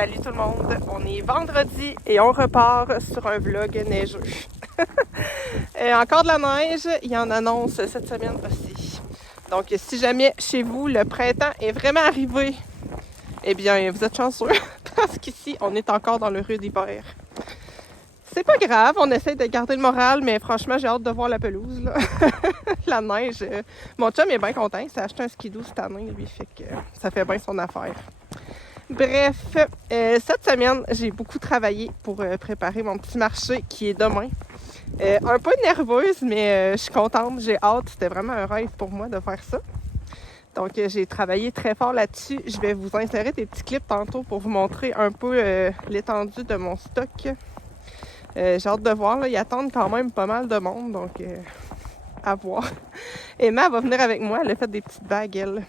Salut tout le monde, on est vendredi et on repart sur un vlog neigeux. Encore de la neige, il y en annonce cette semaine aussi. Donc si jamais chez vous le printemps est vraiment arrivé, eh bien vous êtes chanceux parce qu'ici on est encore dans le rude hiver. C'est pas grave, on essaie de garder le moral, mais franchement j'ai hâte de voir la pelouse, là. La neige. Mon chum est bien content, il s'est acheté un skidoo cette année, lui, fait que ça fait bien son affaire. Bref, cette semaine, j'ai beaucoup travaillé pour préparer mon petit marché qui est demain. Un peu nerveuse, mais je suis contente, j'ai hâte. C'était vraiment un rêve pour moi de faire ça. Donc, j'ai travaillé très fort là-dessus. Je vais vous insérer des petits clips tantôt pour vous montrer un peu l'étendue de mon stock. J'ai hâte de voir, là, ils attendent quand même pas mal de monde, donc à voir. Emma va venir avec moi, elle a fait des petites bagues, elle.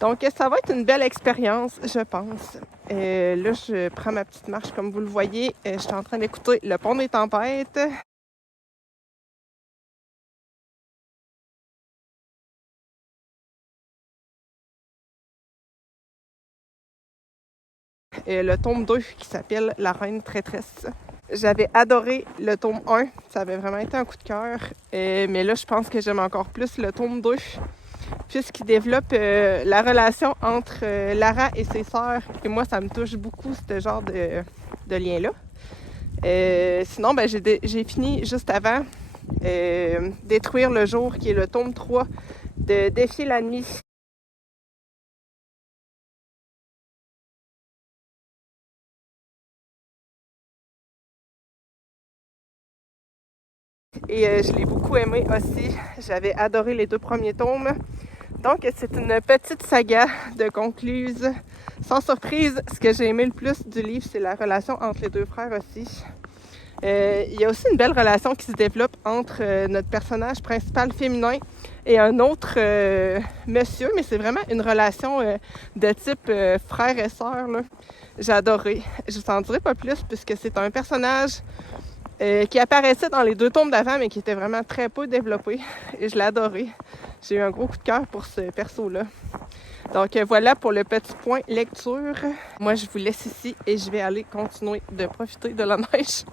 Donc, ça va être une belle expérience, je pense. Là, je prends ma petite marche, comme vous le voyez. Je suis en train d'écouter Le Pont des Tempêtes. Le tome 2 qui s'appelle La Reine Traîtresse. J'avais adoré le tome 1, ça avait vraiment été un coup de cœur. Mais là, je pense que j'aime encore plus le tome 2, puisqu'il développe la relation entre Lara et ses sœurs. Et moi, ça me touche beaucoup, ce genre de lien-là. Sinon, ben, j'ai fini juste avant Détruire le jour, qui est le tome 3 de Défier la nuit. Et je l'ai beaucoup aimé aussi. J'avais adoré les 2 premiers tomes. Donc, c'est une petite saga de concluse. Sans surprise, ce que j'ai aimé le plus du livre, c'est la relation entre les 2 frères aussi. Il y a aussi une belle relation qui se développe entre notre personnage principal féminin et un autre monsieur, mais c'est vraiment une relation de type frère et sœur, là. J'ai adoré. Je vous en dirai pas plus puisque c'est un personnage qui apparaissait dans les 2 tomes d'avant, mais qui était vraiment très peu développé. Et je l'ai adoré. J'ai eu un gros coup de cœur pour ce perso-là. Donc voilà pour le petit point lecture. Moi, je vous laisse ici et je vais aller continuer de profiter de la neige.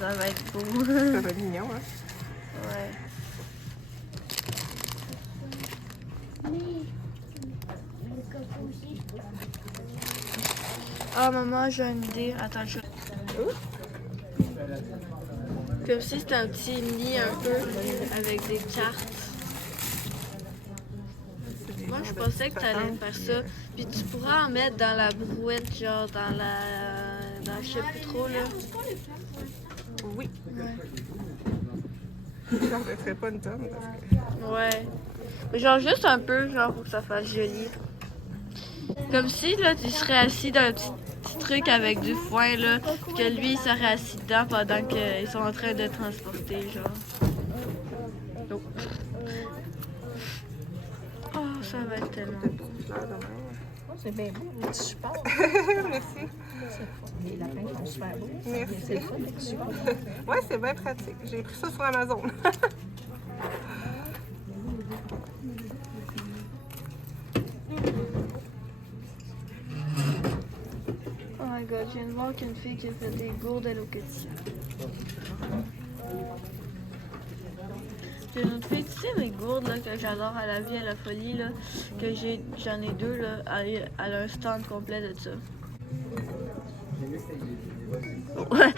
ça va être beau. Ça va être mignon, hein? Ouais. Ah, maman, j'ai une idée. Attends, je... Comme si c'était un petit nid un peu avec des cartes. Moi, je pensais que tu allais faire ça. Puis tu pourras en mettre dans la brouette, genre dans je sais plus trop, là. Oui. Ouais. J'en mettrais pas une tonne. Parce que... Ouais. Mais genre juste un peu, genre pour que ça fasse joli. Comme si, là, tu serais assis dans un petit truc avec du foin, là. Puis que lui, il serait assis dedans pendant qu'ils sont en train de transporter, genre. Oh. Oh, ça va être tellement beau. Oh, c'est bien beau, les petits supports. Merci. Les lapins sont super beaux. Merci. C'est le fun, les petits supports. Ouais, c'est bien pratique. J'ai pris ça sur Amazon. Oh my god, je viens de voir qu'une fille qui a fait des gourdes Hello Kitty. J'ai une autre fille, tu sais, mes gourdes là, que j'adore à la vie, à la folie, là, que j'en ai deux, là, elle a un stand complet de ça. Ouais.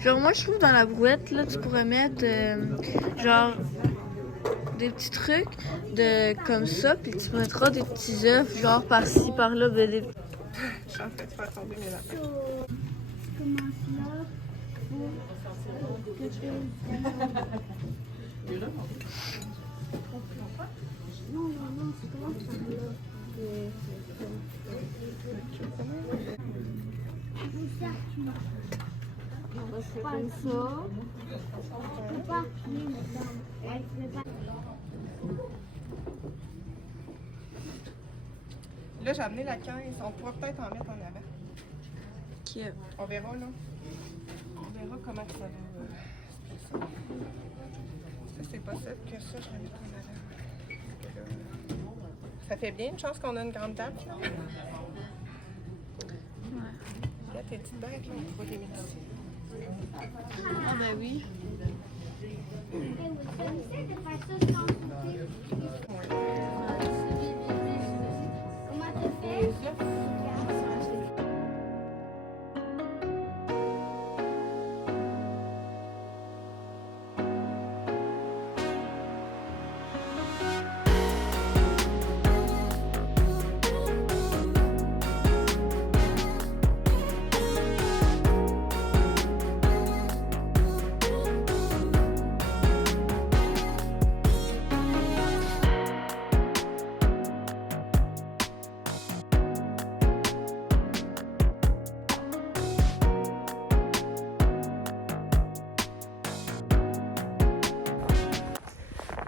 Genre, moi, je trouve dans la brouette, là, tu pourrais mettre, genre, des petits trucs comme ça, puis tu mettras des petits œufs, genre, par-ci, par-là, des... Je suis en train de faire tomber mes lapins. Là, j'ai amené la 15. On pourra peut-être en mettre en avant. qui On verra, là. On verra comment ça va. Ça, c'est possible que ça, je vais mettre en avant. Ça fait bien une chance qu'on a une grande table, là. Ouais. Là, tes petites bagues, là, on pourra les mettre ici. Ah ben oui.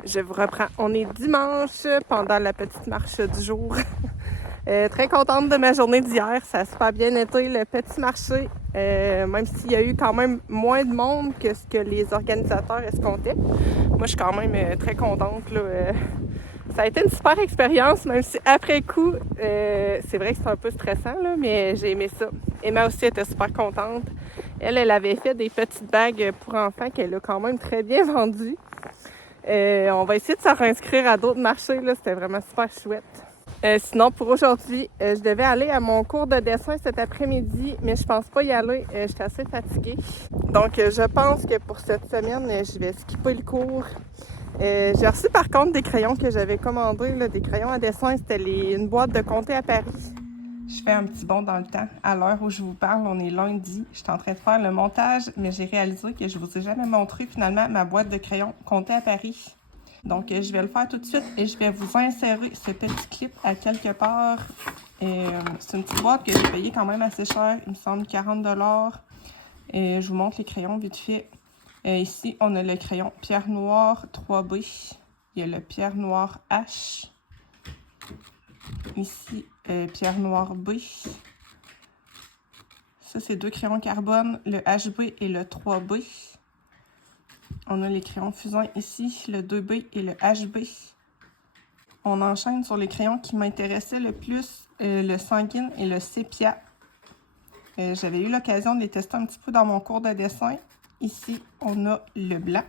Je vous reprends. On est dimanche pendant la petite marche du jour. Très contente de ma journée d'hier. Ça a super bien été le petit marché, même s'il y a eu quand même moins de monde que ce que les organisateurs escomptaient. Moi, je suis quand même très contente, là. Ça a été une super expérience, même si après coup, c'est vrai que c'est un peu stressant, là, mais j'ai aimé ça. Emma aussi était super contente. Elle avait fait des petites bagues pour enfants qu'elle a quand même très bien vendues. On va essayer de se réinscrire à d'autres marchés, là. C'était vraiment super chouette. Sinon, pour aujourd'hui, je devais aller à mon cours de dessin cet après-midi, mais je pense pas y aller. J'étais assez fatiguée. Donc, je pense que pour cette semaine, je vais skipper le cours. J'ai reçu par contre des crayons que j'avais commandés, là, des crayons à dessin. C'était une boîte de Comté à Paris. Je fais un petit bond dans le temps. À l'heure où je vous parle, on est lundi. Je suis en train de faire le montage, mais j'ai réalisé que je vous ai jamais montré finalement ma boîte de crayons Comté à Paris. Donc, je vais le faire tout de suite et je vais vous insérer ce petit clip à quelque part. C'est une petite boîte que j'ai payée quand même assez cher, il me semble 40 $. Et je vous montre les crayons vite fait. Ici, on a le crayon pierre noire 3B. Il y a le pierre noire H. Ici, pierre noire B. Ça, c'est deux crayons carbone, le HB et le 3B. On a les crayons fusain ici, le 2B et le HB. On enchaîne sur les crayons qui m'intéressaient le plus, le sanguine et le sépia. J'avais eu l'occasion de les tester un petit peu dans mon cours de dessin. Ici, on a le blanc.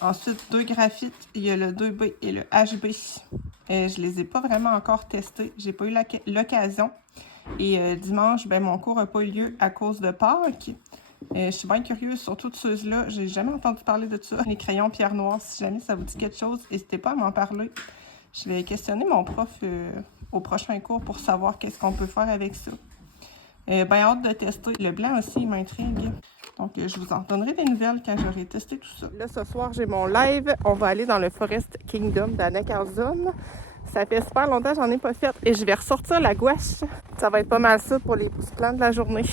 Ensuite, 2 graphites. Il y a le 2B et le HB. Je les ai pas vraiment encore testés. J'ai pas eu l'occasion. Et dimanche, ben, mon cours n'a pas eu lieu à cause de Pâques. Je suis bien curieuse sur toutes ceux-là. J'ai jamais entendu parler de ça. Les crayons pierre noire, si jamais ça vous dit quelque chose, n'hésitez pas à m'en parler. Je vais questionner mon prof au prochain cours pour savoir qu'est-ce qu'on peut faire avec ça. Ben hâte de tester. Le blanc aussi, il m'intrigue. Donc, je vous en donnerai des nouvelles quand j'aurai testé tout ça. Là, ce soir, j'ai mon live. On va aller dans le Forest Kingdom d'Anna-Carzone. Ça fait super longtemps que j'en ai pas fait. Et je vais ressortir la gouache. Ça va être pas mal ça pour les petits plans de la journée.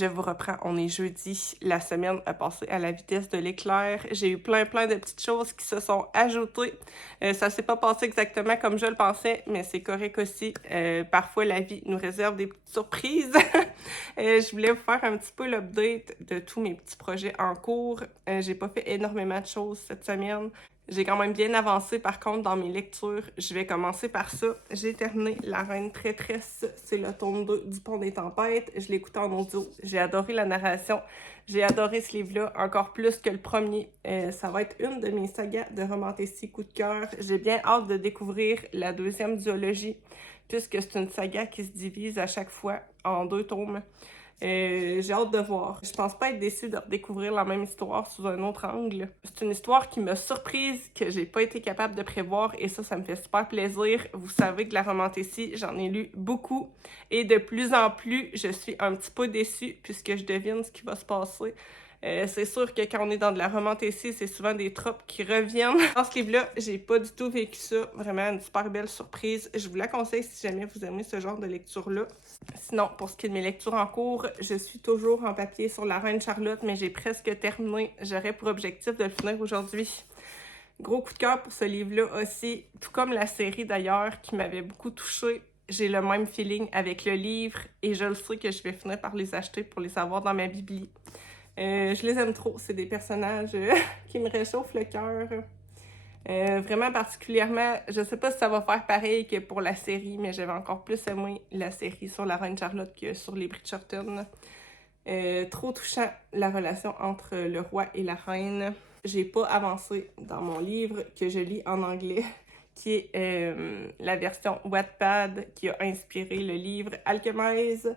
je vous reprends, on est jeudi, la semaine a passé à la vitesse de l'éclair. J'ai eu plein de petites choses qui se sont ajoutées. Ça s'est pas passé exactement comme je le pensais, mais c'est correct aussi. Parfois, la vie nous réserve des petites surprises. Je voulais vous faire un petit peu l'update de tous mes petits projets en cours. J'ai pas fait énormément de choses cette semaine. J'ai quand même bien avancé, par contre, dans mes lectures. Je vais commencer par ça. J'ai terminé La Reine Traîtresse. C'est le tome 2 du Pont des Tempêtes. Je l'ai écouté en audio. J'ai adoré la narration. J'ai adoré ce livre-là, encore plus que le premier. Ça va être une de mes sagas de romantici coup de cœur. J'ai bien hâte de découvrir la deuxième duologie, puisque c'est une saga qui se divise à chaque fois en 2 tomes. J'ai hâte de voir. Je pense pas être déçue de redécouvrir la même histoire sous un autre angle. C'est une histoire qui m'a surprise, que j'ai pas été capable de prévoir, et ça me fait super plaisir. Vous savez que la romantici, j'en ai lu beaucoup, et de plus en plus, je suis un petit peu déçue puisque je devine ce qui va se passer. C'est sûr que quand on est dans de la romantici, c'est souvent des tropes qui reviennent. Dans ce livre-là, j'ai pas du tout vécu ça. Vraiment une super belle surprise. Je vous la conseille si jamais vous aimez ce genre de lecture-là. Sinon, pour ce qui est de mes lectures en cours, je suis toujours en papier sur La Reine Charlotte, mais j'ai presque terminé. J'aurais pour objectif de le finir aujourd'hui. Gros coup de cœur pour ce livre-là aussi, tout comme la série d'ailleurs, qui m'avait beaucoup touchée. J'ai le même feeling avec le livre et je le sais que je vais finir par les acheter pour les avoir dans ma bibli. Je les aime trop, c'est des personnages qui me réchauffent le cœur. Vraiment particulièrement, je sais pas si ça va faire pareil que pour la série, mais j'avais encore plus aimé la série sur la Reine Charlotte que sur les Bridgerton. Trop touchant, la relation entre le roi et la reine. J'ai pas avancé dans mon livre que je lis en anglais, qui est la version Wattpad qui a inspiré le livre Alchemize.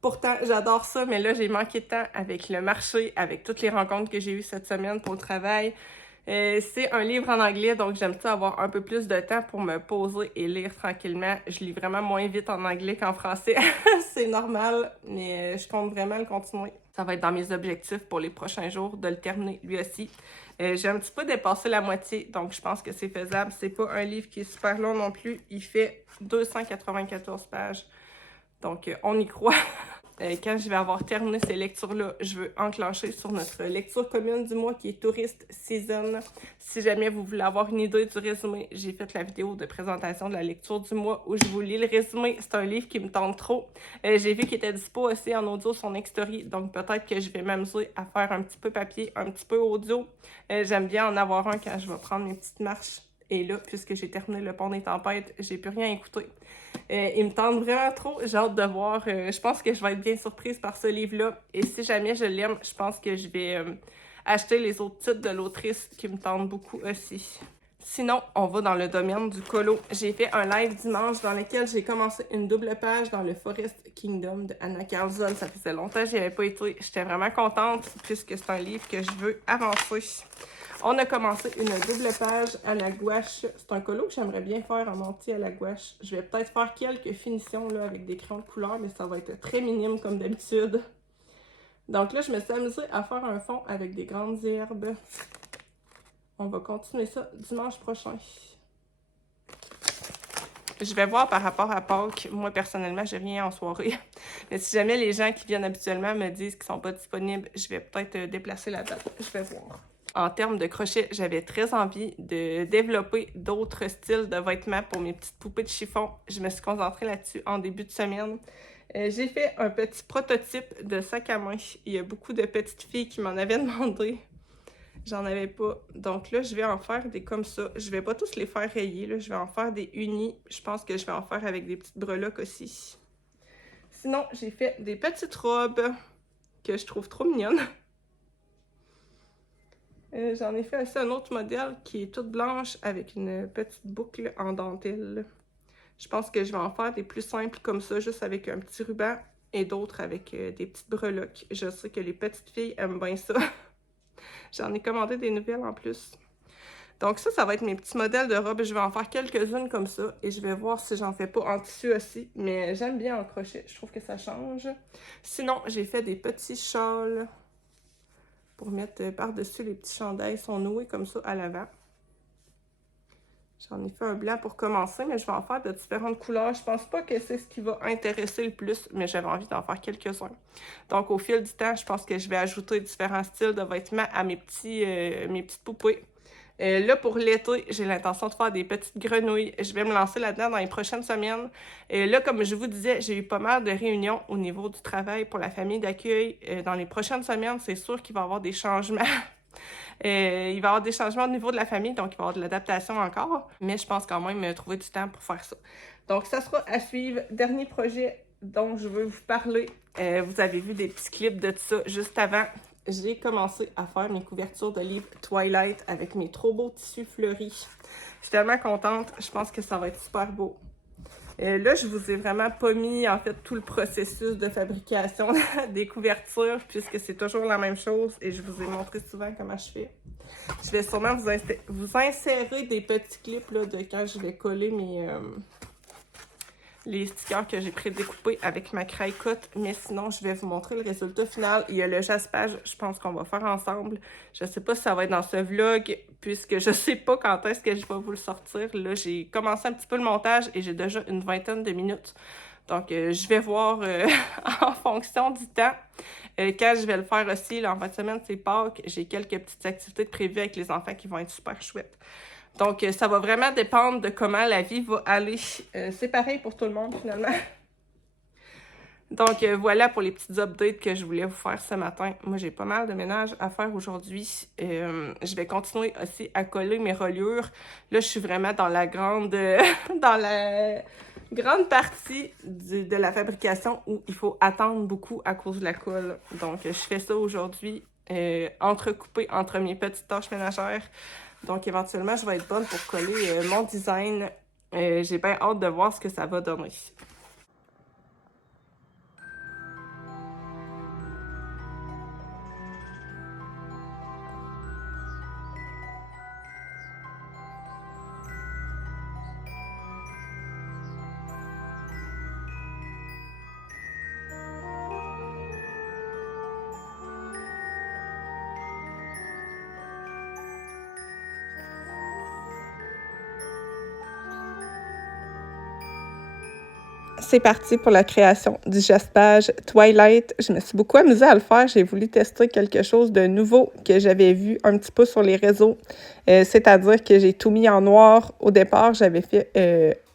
Pourtant, j'adore ça, mais là, j'ai manqué de temps avec le marché, avec toutes les rencontres que j'ai eues cette semaine pour le travail. C'est un livre en anglais, donc j'aime ça avoir un peu plus de temps pour me poser et lire tranquillement. Je lis vraiment moins vite en anglais qu'en français. C'est normal, mais je compte vraiment le continuer. Ça va être dans mes objectifs pour les prochains jours de le terminer lui aussi. J'ai un petit peu dépassé la moitié, donc je pense que c'est faisable. C'est pas un livre qui est super long non plus. Il fait 294 pages. Donc, on y croit. Quand je vais avoir terminé ces lectures-là, je veux enclencher sur notre lecture commune du mois qui est Tourist Season. Si jamais vous voulez avoir une idée du résumé, j'ai fait la vidéo de présentation de la lecture du mois où je vous lis le résumé. C'est un livre qui me tente trop. J'ai vu qu'il était dispo aussi en audio sur Nextory, donc peut-être que je vais m'amuser à faire un petit peu papier, un petit peu audio. J'aime bien en avoir un quand je vais prendre mes petites marches. Et là, puisque j'ai terminé Le Pont des Tempêtes, j'ai plus rien écouté. Il me tente vraiment trop. J'ai hâte de voir. Je pense que je vais être bien surprise par ce livre-là. Et si jamais je l'aime, je pense que je vais acheter les autres titres de l'autrice qui me tentent beaucoup aussi. Sinon, on va dans le domaine du colo. J'ai fait un live dimanche dans lequel j'ai commencé une double page dans le Forest Kingdom de Anna Carlson. Ça faisait longtemps que j'y avais pas été. J'étais vraiment contente puisque c'est un livre que je veux avancer. On a commencé une double page à la gouache. C'est un colo que j'aimerais bien faire en entier à la gouache. Je vais peut-être faire quelques finitions là, avec des crayons de couleur, mais ça va être très minime comme d'habitude. Donc là, je me suis amusée à faire un fond avec des grandes herbes. On va continuer ça dimanche prochain. Je vais voir par rapport à Pâques. Moi, personnellement, j'ai rien en soirée. Mais si jamais les gens qui viennent habituellement me disent qu'ils sont pas disponibles, je vais peut-être déplacer la date. Je vais voir. En termes de crochet, j'avais très envie de développer d'autres styles de vêtements pour mes petites poupées de chiffon. Je me suis concentrée là-dessus en début de semaine. J'ai fait un petit prototype de sac à main. Il y a beaucoup de petites filles qui m'en avaient demandé. J'en avais pas. Donc là, je vais en faire des comme ça. Je vais pas tous les faire rayer, là. Je vais en faire des unis. Je pense que je vais en faire avec des petites breloques aussi. Sinon, j'ai fait des petites robes que je trouve trop mignonnes. J'en ai fait aussi un autre modèle qui est toute blanche avec une petite boucle en dentelle. Je pense que je vais en faire des plus simples comme ça, juste avec un petit ruban, et d'autres avec des petites breloques. Je sais que les petites filles aiment bien ça. J'en ai commandé des nouvelles en plus. Donc ça va être mes petits modèles de robes. Je vais en faire quelques-unes comme ça et je vais voir si j'en fais pas en tissu aussi. Mais j'aime bien en crochet, je trouve que ça change. Sinon, j'ai fait des petits châles pour mettre par-dessus les petits chandails. Ils sont noués comme ça à l'avant. J'en ai fait un blanc pour commencer, mais je vais en faire de différentes couleurs. Je pense pas que c'est ce qui va intéresser le plus, mais j'avais envie d'en faire quelques-uns. Donc, au fil du temps, je pense que je vais ajouter différents styles de vêtements à mes petites poupées. Là, pour l'été, j'ai l'intention de faire des petites grenouilles. Je vais me lancer là-dedans dans les prochaines semaines. Là, comme je vous disais, j'ai eu pas mal de réunions au niveau du travail pour la famille d'accueil. Dans les prochaines semaines, c'est sûr qu'il va y avoir des changements. Il va y avoir des changements au niveau de la famille, donc il va y avoir de l'adaptation encore. Mais je pense quand même trouver du temps pour faire ça. Donc, ça sera à suivre. Dernier projet dont je veux vous parler. Vous avez vu des petits clips de ça juste avant. J'ai commencé à faire mes couvertures de livres Twilight avec mes trop beaux tissus fleuris. Je suis tellement contente. Je pense que ça va être super beau. Là, je vous ai vraiment pas mis, en fait, tout le processus de fabrication des couvertures, puisque c'est toujours la même chose et je vous ai montré souvent comment je fais. Je vais sûrement vous insérer des petits clips là, de quand je vais coller les stickers que j'ai prédécoupés avec ma craie cotte, mais sinon, je vais vous montrer le résultat final. Il y a le jaspage, je pense qu'on va faire ensemble. Je sais pas si ça va être dans ce vlog, puisque je sais pas quand est-ce que je vais vous le sortir. Là, j'ai commencé un petit peu le montage et j'ai déjà une vingtaine de minutes. Donc, je vais voir en fonction du temps. Quand je vais le faire aussi, là, en fin de semaine, c'est Pâques. J'ai quelques petites activités prévues avec les enfants qui vont être super chouettes. Donc, ça va vraiment dépendre de comment la vie va aller. C'est pareil pour tout le monde, finalement. Donc, voilà pour les petites updates que je voulais vous faire ce matin. Moi, j'ai pas mal de ménage à faire aujourd'hui. Je vais continuer aussi à coller mes reliures. Là, je suis vraiment dans la grande partie de la fabrication où il faut attendre beaucoup à cause de la colle. Donc, je fais ça aujourd'hui, entrecoupé entre mes petites tâches ménagères. Donc, éventuellement, je vais être bonne pour coller mon design. J'ai bien hâte de voir ce que ça va donner. C'est parti pour la création du jaspage Twilight. Je me suis beaucoup amusée à le faire. J'ai voulu tester quelque chose de nouveau que j'avais vu un petit peu sur les réseaux. C'est-à-dire que j'ai tout mis en noir. Au départ, j'avais fait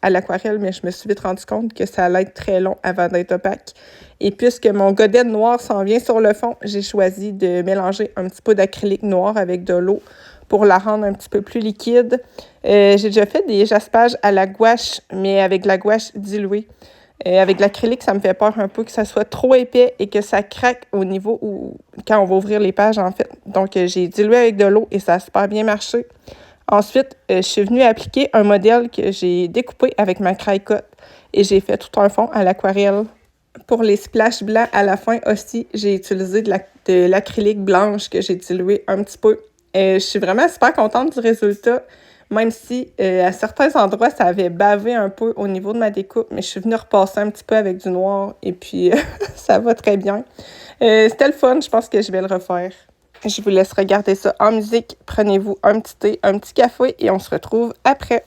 à l'aquarelle, mais je me suis vite rendu compte que ça allait être très long avant d'être opaque. Et puisque mon godet noir s'en vient sur le fond, j'ai choisi de mélanger un petit peu d'acrylique noir avec de l'eau pour la rendre un petit peu plus liquide. J'ai déjà fait des jaspages à la gouache, mais avec de la gouache diluée. Avec l'acrylique, ça me fait peur un peu que ça soit trop épais et que ça craque au niveau où, quand on va ouvrir les pages, en fait. Donc, j'ai dilué avec de l'eau et ça a super bien marché. Ensuite, je suis venue appliquer un modèle que j'ai découpé avec ma craie cotte et j'ai fait tout un fond à l'aquarelle. Pour les splashes blancs, à la fin aussi, j'ai utilisé de l'acrylique blanche que j'ai dilué un petit peu. Je suis vraiment super contente du résultat. Même si, à certains endroits, ça avait bavé un peu au niveau de ma découpe, mais je suis venue repasser un petit peu avec du noir et puis ça va très bien. C'était le fun, je pense que je vais le refaire. Je vous laisse regarder ça en musique. Prenez-vous un petit thé, un petit café et on se retrouve après.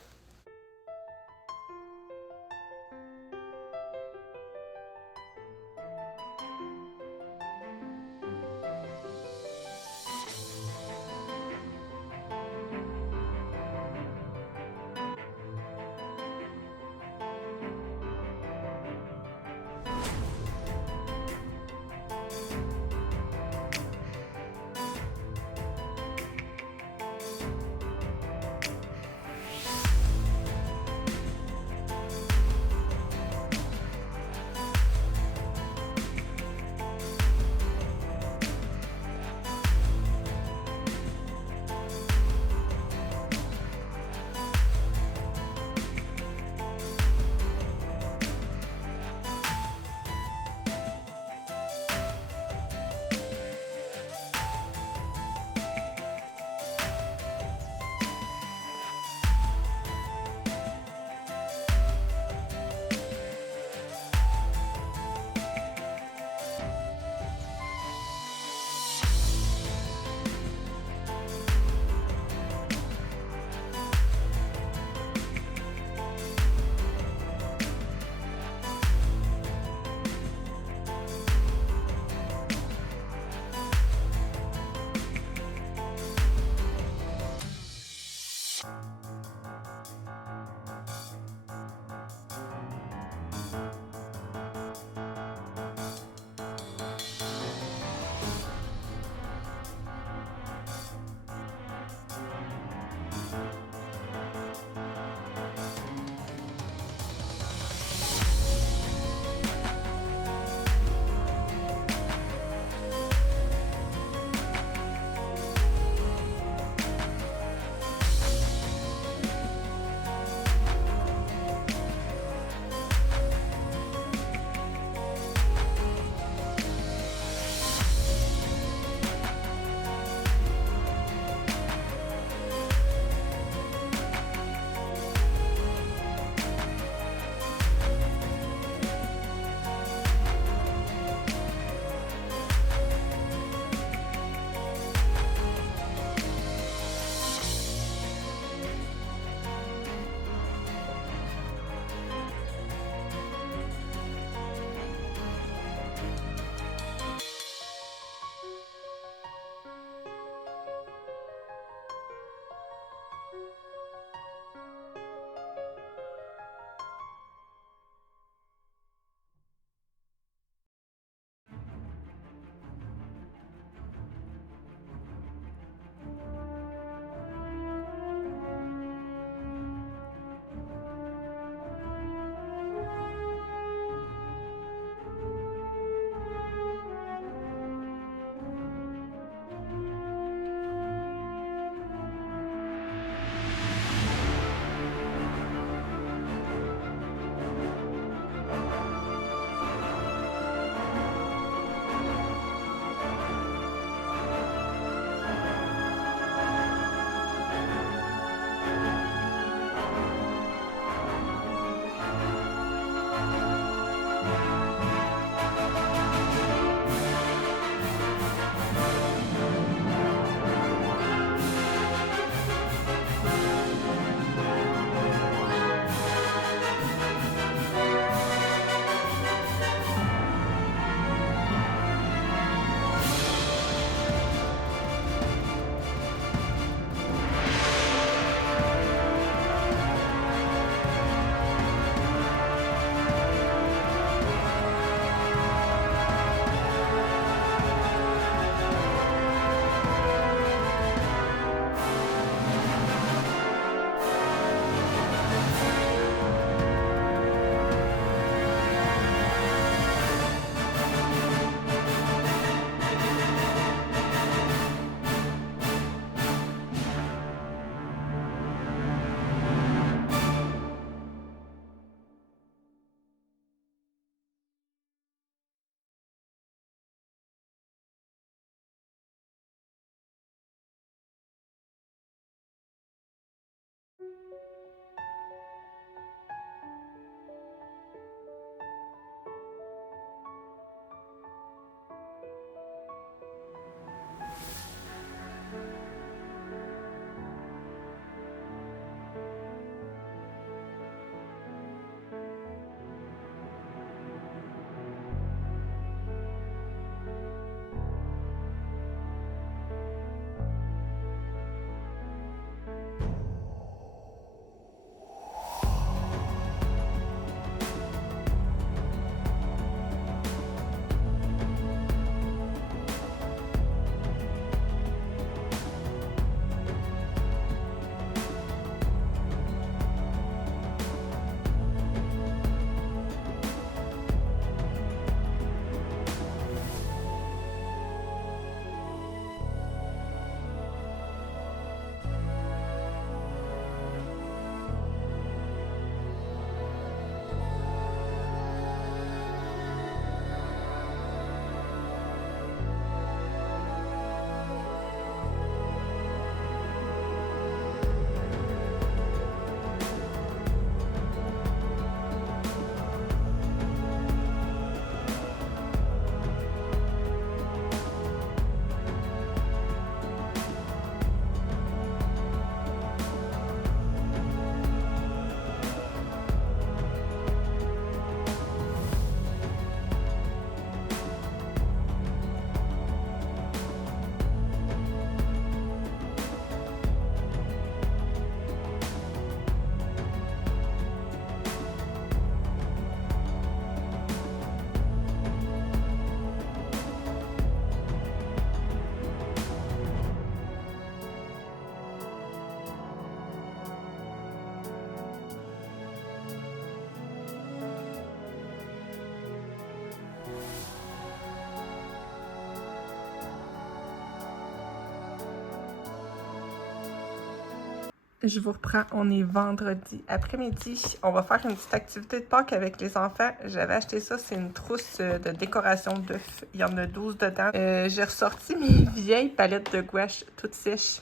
Je vous reprends, on est vendredi après-midi. On va faire une petite activité de Pâques avec les enfants. J'avais acheté ça, c'est une trousse de décoration d'œufs. Il y en a 12 dedans. J'ai ressorti mes vieilles palettes de gouache toutes sèches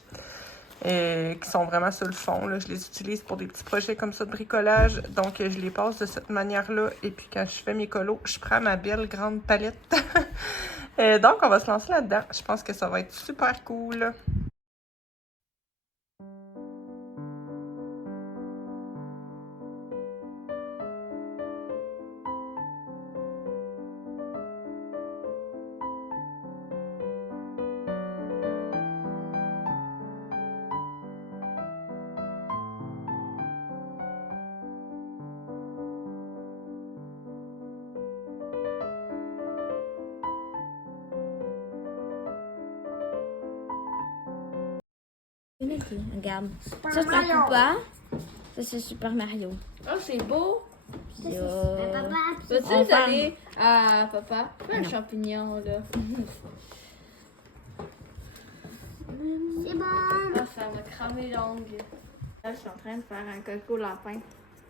qui sont vraiment sur le fond. Là. Je les utilise pour des petits projets comme ça de bricolage. Donc, je les passe de cette manière-là. Et puis, quand je fais mes colos, je prends ma belle grande palette. Donc, on va se lancer là-dedans. Je pense que ça va être super cool. Regarde. Ça, c'est un Koopa. Ça, c'est Super Mario. Oh, c'est beau. Yo. Peux-tu On les ferme. aller à papa? Fais un Non. champignon, là. C'est bon. Ah, ça m'a cramé l'ongle. Là, je suis en train de faire un coco lapin.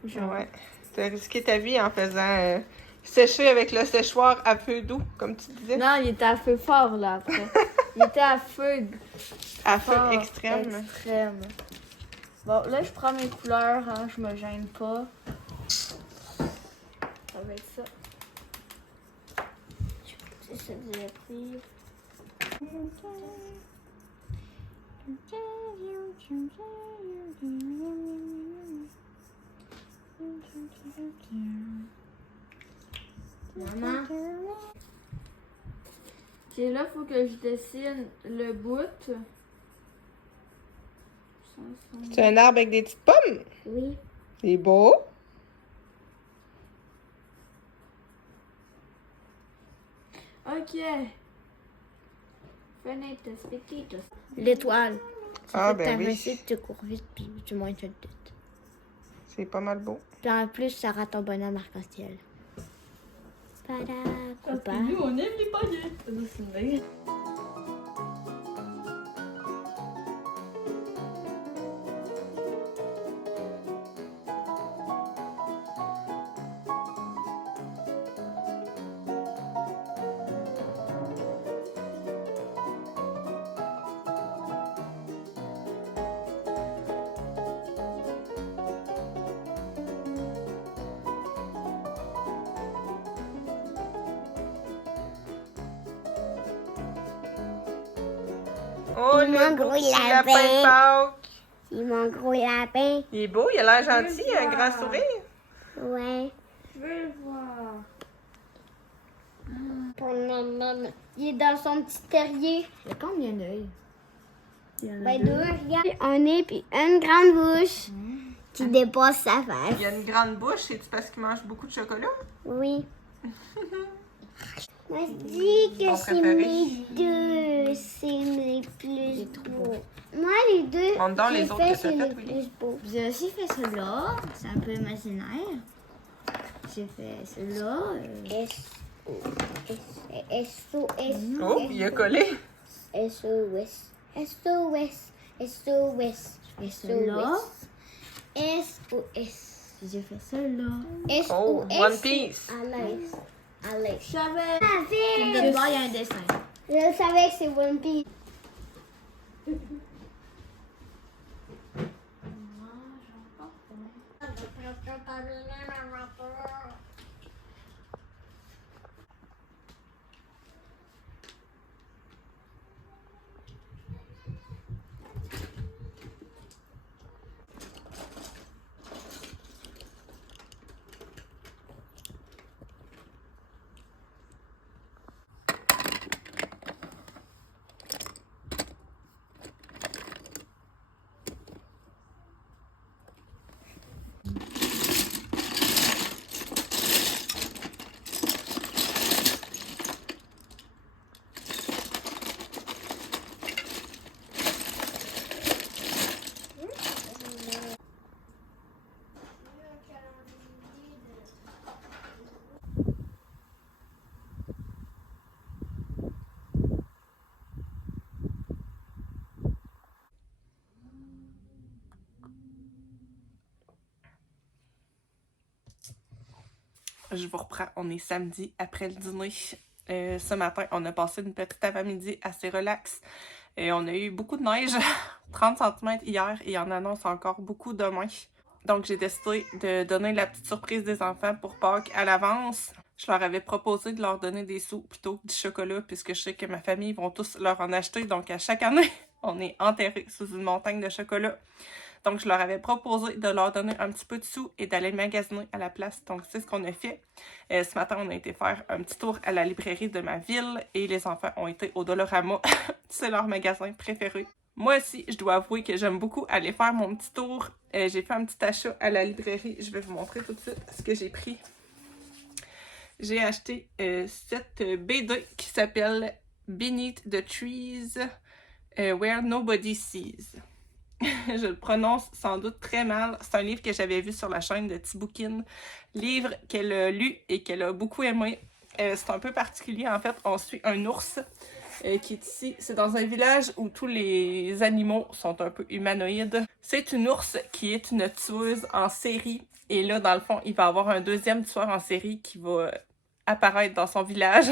Genre. Ouais. Tu as risqué ta vie en faisant sécher avec le séchoir à feu doux, comme tu disais. Non, il était à feu fort, là, après. Il était à feu À feu fort, extrême. extrême. Bon, là, je prends mes couleurs, hein, je me gêne pas. Ça va être ça. C'est ça que vous avez pris. Maman. Et là, faut que je dessine le bout. C'est un arbre avec des petites pommes. Oui. C'est beau. Ok. Fenêtre, spectator. L'étoile. Ah, Tu ben oui. t'avances, tu cours vite, puis tu montes une tête. C'est pas mal beau. Puis en plus, ça rend ton bonhomme arc-en-ciel. Pada, Koopa. on aime les paillettes. C'est une blague. Oh, Il le manque beau gros petit lapin. lapin de Pâques. C'est mon gros lapin. Il est beau, il a l'air gentil, il a un grand voir. sourire. Ouais. Je veux le voir. Il est dans son petit terrier. Il y a combien d'œils? Il y en a Ben, deux. deux, regarde. Un nez puis une grande bouche qui dépasse sa face. Il a une grande bouche, c'est-tu parce qu'il mange beaucoup de chocolat? Oui. Moi, je dis que Ton c'est préféré? mes deux. C'est les plus beaux. Moi, les deux, Montre donc les j'ai autres fait, que t'as c'est fait, les Willy. plus beaux. J'ai aussi fait celui-là, c'est un peu imaginaire. J'ai fait celui-là. S-O-S. Oh, il a collé. SOS. SOS. SOS. J'ai fait celui-là. SOS. Puis j'ai fait celui-là. SOS. Oh, One Piece. Alex. Alex. Je savais. Je De voir, il y a un dessin. savais que c'est One Piece. je vous reprends. On est samedi après le dîner. Ce matin, on a passé une petite avant-midi assez relax. On a eu beaucoup de neige, 30 cm hier, et on annonce encore beaucoup demain. Donc, j'ai décidé de donner la petite surprise des enfants pour Pâques à l'avance. Je leur avais proposé de leur donner des sous plutôt que du chocolat, puisque je sais que ma famille vont tous leur en acheter. Donc, à chaque année, on est enterrés sous une montagne de chocolat. Donc, je leur avais proposé de leur donner un petit peu de sous et d'aller magasiner à la place. Donc, c'est ce qu'on a fait. Ce matin, on a été faire un petit tour à la librairie de ma ville et les enfants ont été au Dollarama. C'est leur magasin préféré. Moi aussi, je dois avouer que j'aime beaucoup aller faire mon petit tour. J'ai fait un petit achat à la librairie. Je vais vous montrer tout de suite ce que j'ai pris. J'ai acheté cette BD qui s'appelle Beneath the Trees Where Nobody Sees. Je le prononce sans doute très mal. C'est un livre que j'avais vu sur la chaîne de Tiboukin. Livre qu'elle a lu et qu'elle a beaucoup aimé. C'est un peu particulier en fait. On suit un ours qui est ici. C'est dans un village où tous les animaux sont un peu humanoïdes. C'est une ours qui est une tueuse en série. Et là, dans le fond, il va y avoir un deuxième tueur en série qui va apparaître dans son village.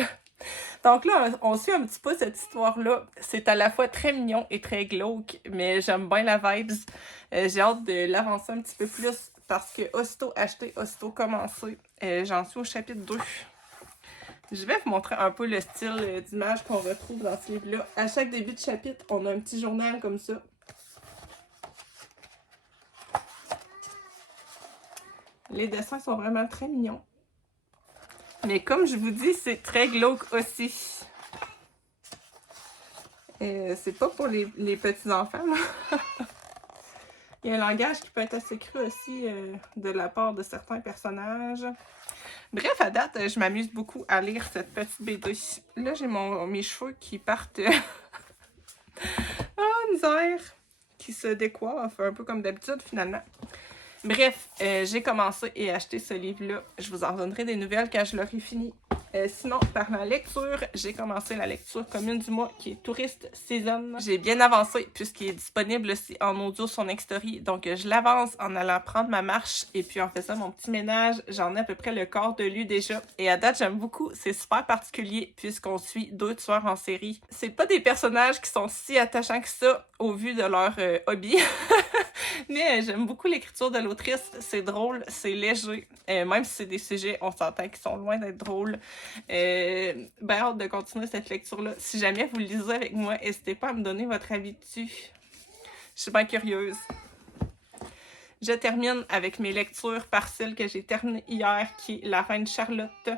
Donc là, on suit un petit peu cette histoire-là. C'est à la fois très mignon et très glauque, mais j'aime bien la vibes. J'ai hâte de l'avancer un petit peu plus parce que aussitôt acheté, aussitôt commencé, j'en suis au chapitre 2. Je vais vous montrer un peu le style d'image qu'on retrouve dans ce livre-là. À chaque début de chapitre, on a un petit journal comme ça. Les dessins sont vraiment très mignons. Mais comme je vous dis, c'est très glauque aussi. C'est pas pour les petits-enfants, là. Il y a un langage qui peut être assez cru aussi de la part de certains personnages. Bref, à date, je m'amuse beaucoup à lire cette petite BD. Là, j'ai mes cheveux qui partent... misère! Qui se décoiffent, un peu comme d'habitude, finalement. Bref, j'ai commencé et acheté ce livre-là. Je vous en donnerai des nouvelles quand je l'aurai fini. Sinon, par la lecture, j'ai commencé la lecture commune du mois qui est Tourist Season. J'ai bien avancé puisqu'il est disponible aussi en audio sur Nextory. Donc, je l'avance en allant prendre ma marche et puis en faisant mon petit ménage. J'en ai à peu près le quart de lu déjà. Et à date, j'aime beaucoup. C'est super particulier puisqu'on suit 2 tueurs en série. C'est pas des personnages qui sont si attachants que ça au vu de leur hobby. Mais j'aime beaucoup l'écriture de l'autrice. C'est drôle, c'est léger. Même si c'est des sujets, on s'entend qu'ils sont loin d'être drôles. Ben hâte de continuer cette lecture-là. Si jamais vous le lisez avec moi, n'hésitez pas à me donner votre avis dessus. Je suis bien curieuse. Je termine avec mes lectures partielles que j'ai terminées hier, qui est La Reine Charlotte.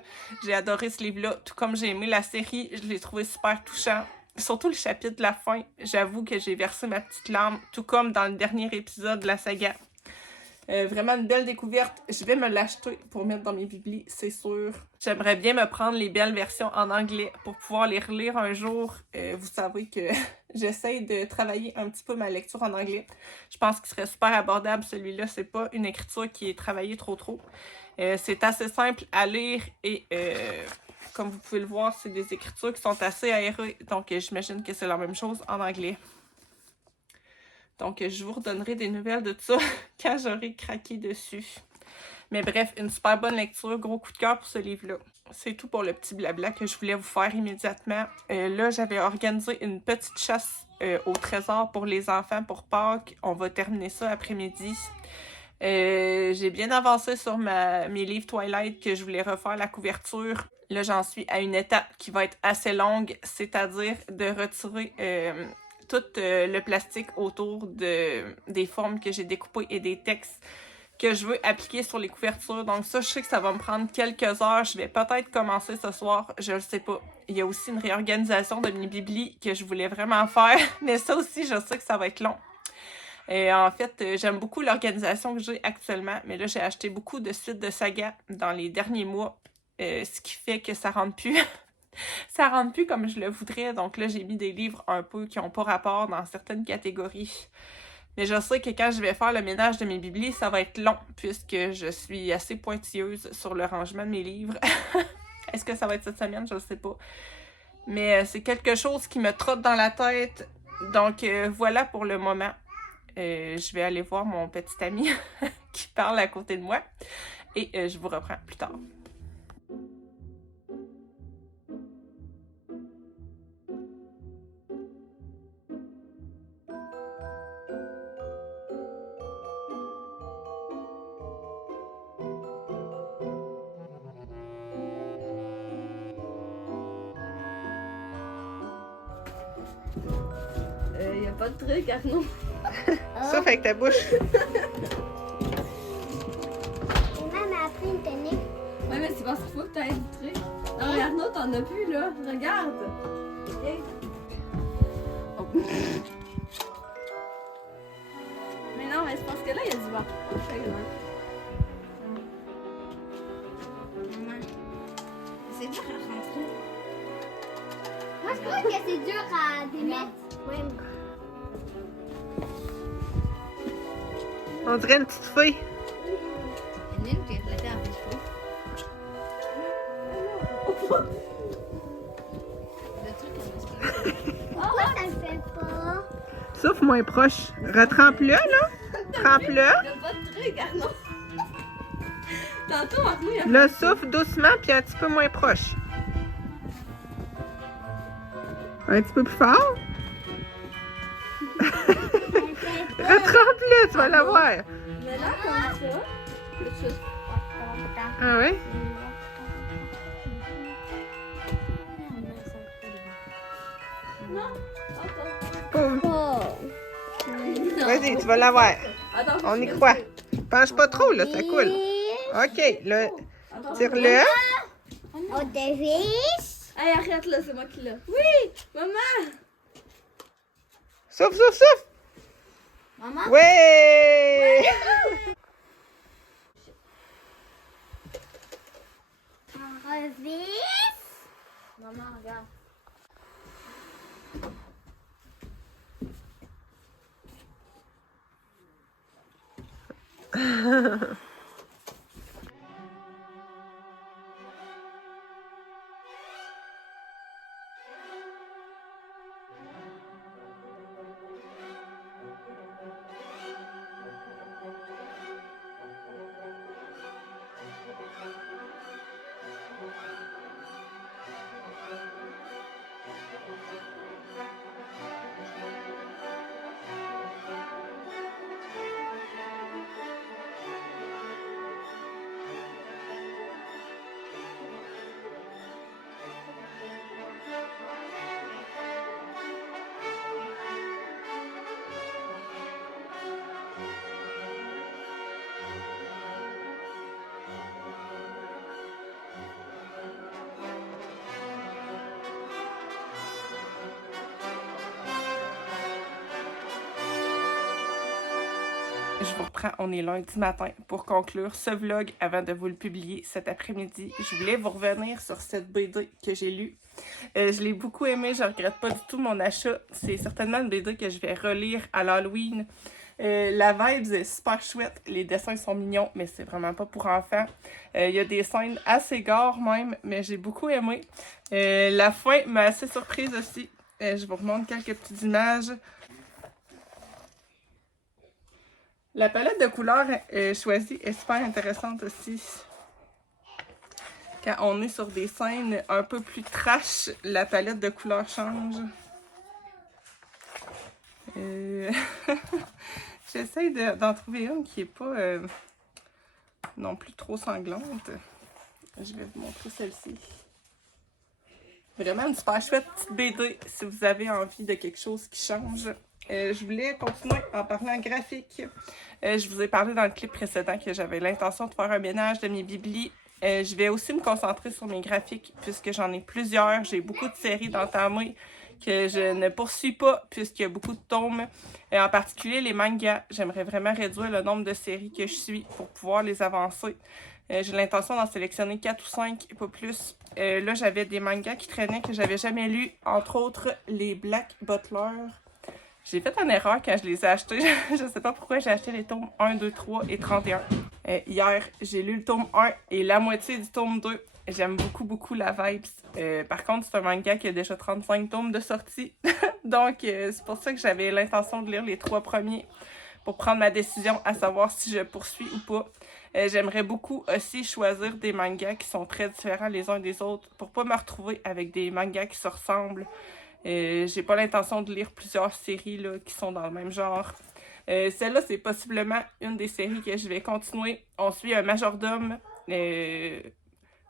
J'ai adoré ce livre-là, tout comme j'ai aimé la série. Je l'ai trouvé super touchant. Surtout le chapitre de la fin, j'avoue que j'ai versé ma petite larme, tout comme dans le dernier épisode de la saga. Vraiment une belle découverte. Je vais me l'acheter pour mettre dans mes biblis, c'est sûr. J'aimerais bien me prendre les belles versions en anglais pour pouvoir les relire un jour. Vous savez que j'essaye de travailler un petit peu ma lecture en anglais. Je pense qu'il serait super abordable celui-là. C'est pas une écriture qui est travaillée trop. C'est assez simple à lire et... comme vous pouvez le voir, c'est des écritures qui sont assez aérées, donc j'imagine que c'est la même chose en anglais. Donc, je vous redonnerai des nouvelles de ça quand j'aurai craqué dessus. Mais bref, une super bonne lecture, gros coup de cœur pour ce livre-là. C'est tout pour le petit blabla que je voulais vous faire immédiatement. Là, j'avais organisé une petite chasse au trésor pour les enfants pour Pâques. On va terminer ça après-midi. J'ai bien avancé sur mes livres Twilight que je voulais refaire la couverture. Là, j'en suis à une étape qui va être assez longue, c'est-à-dire de retirer tout le plastique autour des formes que j'ai découpées et des textes que je veux appliquer sur les couvertures. Donc ça, je sais que ça va me prendre quelques heures. Je vais peut-être commencer ce soir, je le sais pas. Il y a aussi une réorganisation de mes biblis que je voulais vraiment faire, mais ça aussi, je sais que ça va être long. En fait, j'aime beaucoup l'organisation que j'ai actuellement, mais là, j'ai acheté beaucoup de suites de saga dans les derniers mois, ce qui fait que ça rentre plus. Ça rentre plus comme je le voudrais, donc là, j'ai mis des livres un peu qui n'ont pas rapport dans certaines catégories. Mais je sais que quand je vais faire le ménage de mes biblis, ça va être long, puisque je suis assez pointilleuse sur le rangement de mes livres. Est-ce que ça va être cette semaine? Je ne sais pas. Mais c'est quelque chose qui me trotte dans la tête, donc voilà pour le moment. Je vais aller voir mon petit ami qui parle à côté de moi et je vous reprends plus tard. pas de truc, Arnaud. Souffle avec ta bouche. Maman m'a appris une technique. Ouais, mais c'est parce qu'il faut que t'aies du truc. Non, mais Arnaud, t'en as plus, là. Regarde. Ok. Oh. Mais non, mais c'est parce que là, il y a du vent. Maman, c'est dur à rentrer. Moi, je trouve que c'est dur à démettre. Ouais. On dirait une petite feuille. Il y en a une qui est flottée en cheveux. Le truc, elle me Pourquoi ça le fait pas? Souffle moins proche. Retrempe-le, là. Trempe-le. Il y a pas de truc, Arnaud. Tantôt, Arnaud, il a Là, souffle doucement, puis un petit peu moins proche. Un petit peu plus fort. Retrempe-le, tu vas l'avoir. Mais là, comme ça, le chose. Ah oui? Non, attends. Pauvre. Vas-y, tu vas l'avoir. Attends, On y croit. Penche pas trop, là, ça coule. OK, là, tire-le. On dévisse. Hey, arrête là, c'est moi qui l'ai. Oui, maman. Souffle, souffle, souffle. Maman, Ouais! On revisse. maman, regarde. Je vous reprends, on est lundi matin pour conclure ce vlog avant de vous le publier cet après-midi. Je voulais vous revenir sur cette BD que j'ai lue. Je l'ai beaucoup aimée, je regrette pas du tout mon achat. C'est certainement une BD que je vais relire à l'Halloween. La vibe est super chouette, les dessins sont mignons, mais c'est vraiment pas pour enfants. Il y a des scènes assez gore même, mais j'ai beaucoup aimé. La fin m'a assez surprise aussi. Je vous remontre quelques petites images. La palette de couleurs choisie est super intéressante aussi. Quand on est sur des scènes un peu plus trash, la palette de couleurs change. J'essaie d'en trouver une qui n'est pas non plus trop sanglante. Je vais vous montrer celle-ci. Vraiment une super chouette petite BD si vous avez envie de quelque chose qui change. Je voulais continuer en parlant graphique. Je vous ai parlé dans le clip précédent que j'avais l'intention de faire un ménage de mes biblis. Je vais aussi me concentrer sur mes graphiques puisque j'en ai plusieurs. J'ai beaucoup de séries d'entamées que je ne poursuis pas puisqu'il y a beaucoup de tomes. En particulier les mangas. J'aimerais vraiment réduire le nombre de séries que je suis pour pouvoir les avancer. J'ai l'intention d'en sélectionner 4 ou 5, pas plus. Là, j'avais des mangas qui traînaient que j'avais jamais lus, entre autres les Black Butler. J'ai fait une erreur quand je les ai achetés. Je sais pas pourquoi j'ai acheté les tomes 1, 2, 3 et 31. Hier, j'ai lu le tome 1 et la moitié du tome 2. J'aime beaucoup la vibes. Par contre, c'est un manga qui a déjà 35 tomes de sortie. Donc, c'est pour ça que j'avais l'intention de lire les 3 premiers pour prendre ma décision à savoir si je poursuis ou pas. J'aimerais beaucoup aussi choisir des mangas qui sont très différents les uns des autres pour pas me retrouver avec des mangas qui se ressemblent. J'ai pas l'intention de lire plusieurs séries là, qui sont dans le même genre. Celle-là, c'est possiblement une des séries que je vais continuer. On suit un majordome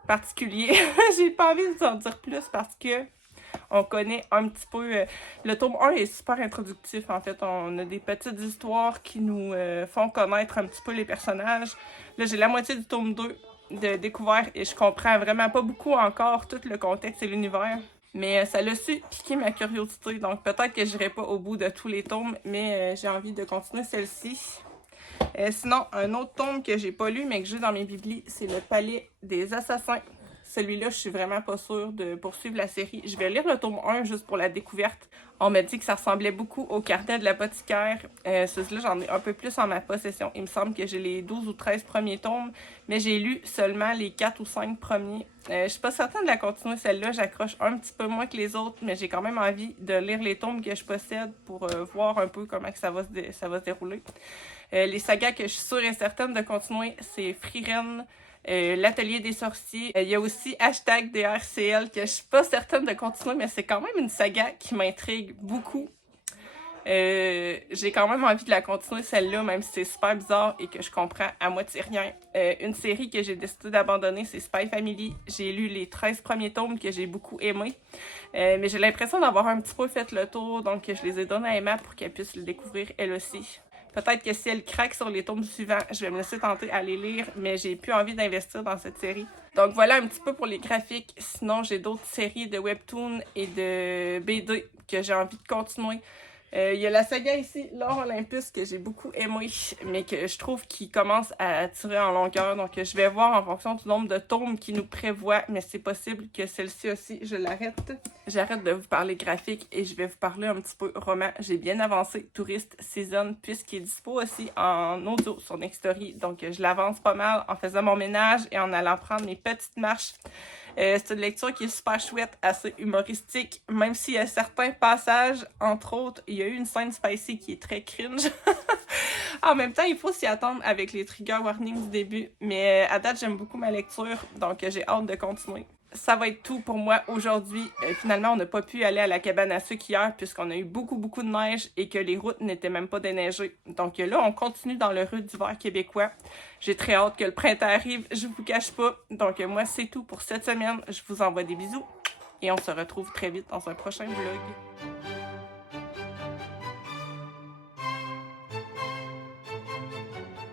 particulier. J'ai pas envie de vous en dire plus parce que on connaît un petit peu... le tome 1 est super introductif, en fait. On a des petites histoires qui nous font connaître un petit peu les personnages. Là, j'ai la moitié du tome 2 de découvert et je comprends vraiment pas beaucoup encore tout le contexte et l'univers. Mais ça l'a su piquer ma curiosité, donc peut-être que j'irai pas au bout de tous les tomes, mais j'ai envie de continuer celle-ci. Sinon, un autre tome que j'ai pas lu, mais que j'ai dans mes biblis, c'est Le Palais des Assassins. Celui-là, je suis vraiment pas sûre de poursuivre la série. Je vais lire le tome 1 juste pour la découverte. On m'a dit que ça ressemblait beaucoup au Carnet de l'apothicaire. Celui-là, j'en ai un peu plus en ma possession. Il me semble que j'ai les 12 ou 13 premiers tomes, mais j'ai lu seulement les 4 ou 5 premiers. Je suis pas certaine de la continuer, celle-là. J'accroche un petit peu moins que les autres, mais j'ai quand même envie de lire les tomes que je possède pour voir un peu comment que ça va se dérouler. Les sagas que je suis sûre et certaine de continuer, c'est Frieren, l'Atelier des sorciers. Il y a aussi #DRCL que je suis pas certaine de continuer, mais c'est quand même une saga qui m'intrigue beaucoup. J'ai quand même envie de la continuer celle-là, même si c'est super bizarre et que je comprends à moitié rien. Une série que j'ai décidé d'abandonner, c'est Spy Family. J'ai lu les 13 premiers tomes que j'ai beaucoup aimés. Mais j'ai l'impression d'avoir un petit peu fait le tour, donc je les ai donnés à Emma pour qu'elle puisse le découvrir elle aussi. Peut-être que si elle craque sur les tomes suivants, je vais me laisser tenter à les lire, mais j'ai plus envie d'investir dans cette série. Donc voilà un petit peu pour les graphiques. Sinon, j'ai d'autres séries de webtoons et de BD que j'ai envie de continuer. Il y a la saga ici, L'Or Olympus, que j'ai beaucoup aimé, mais que je trouve qu'il commence à tirer en longueur. Donc je vais voir en fonction du nombre de tomes qu'il nous prévoit, mais c'est possible que celle-ci aussi, je l'arrête. J'arrête de vous parler graphique et je vais vous parler un petit peu roman. J'ai bien avancé Tourist Season, puisqu'il est dispo aussi en audio sur Nextory. Donc je l'avance pas mal en faisant mon ménage et en allant prendre mes petites marches. C'est une lecture qui est super chouette, assez humoristique, même s'il y a certains passages, entre autres, il y a eu une scène spicy qui est très cringe. En même temps, il faut s'y attendre avec les trigger warnings du début, mais à date, j'aime beaucoup ma lecture, donc j'ai hâte de continuer. Ça va être tout pour moi aujourd'hui. Finalement, on n'a pas pu aller à la cabane à sucre hier puisqu'on a eu beaucoup de neige et que les routes n'étaient même pas déneigées. Donc là, on continue dans le rude d'hiver québécois. J'ai très hâte que le printemps arrive, je vous cache pas. Donc moi, c'est tout pour cette semaine. Je vous envoie des bisous et on se retrouve très vite dans un prochain vlog.